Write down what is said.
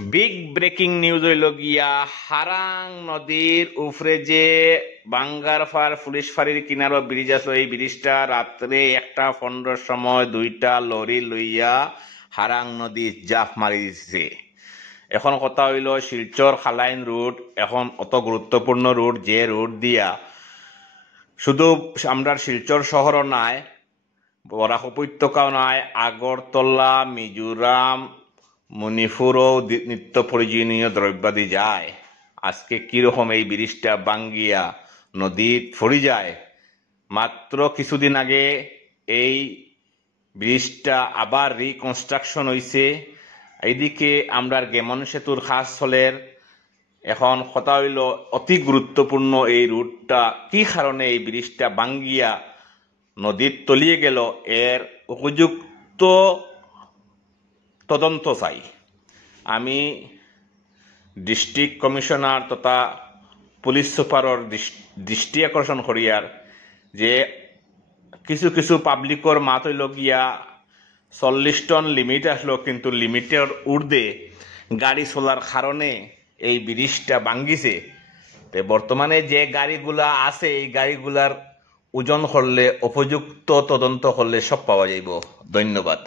Big breaking news হইল গিয়া হারাং নদীর উপরে যে বাঙ্গারফার পুলিশ ফাঁড়ির কিনারো ব্রিজ আছে, এই ব্রিজটা রাত্রে 1:15 সময় 2টা লরি লইয়া হারাং নদী জাফ মারি দিছে। এখন কথা হইল শিলচর খালাইন রুট এখন অত গুরুত্বপূর্ণ রুট, যে রুট দিয়া শুধু আমরা শিলচর শহরও নাই, বরাক উপত্যকাও নাই, আগরতলা, মিজোরাম, মণিপুরও নিত্য প্রয়োজনীয় দ্রব্যাদি যায়। আজকে কিরকম এই ব্রিজটা বাঙ্গিয়া নদীত পড়ে যায়। মাত্র কিছুদিন আগে এই ব্রিজটা আবার রিকনস্ট্রাকশন হয়েছে। এইদিকে আমরা গেমন সেতুর খাস চলের। এখন কথা হইল অতি গুরুত্বপূর্ণ এই রুটটা কি কারণে এই ব্রিজটা বাঙ্গিয়া নদীর তলিয়ে গেল, এর উপযুক্ত তদন্ত চাই। আমি ডিস্ট্রিক্ট কমিশনার তথা পুলিশ সুপারর দৃষ্টি আকর্ষণ করিয়ার যে কিছু কিছু পাবলিকর মাত হইল গিয়া 40 টন লিমিট আসলো, কিন্তু লিমিটের ঊর্ধ্বে গাড়ি চলার কারণে এই ব্রিজটা ভাঙ্গিছে। বর্তমানে যে গাড়িগুলা আছে এই গাড়িগুলার ওজন করলে, উপযুক্ত তদন্ত করলে সব পাওয়া যাইব। ধন্যবাদ।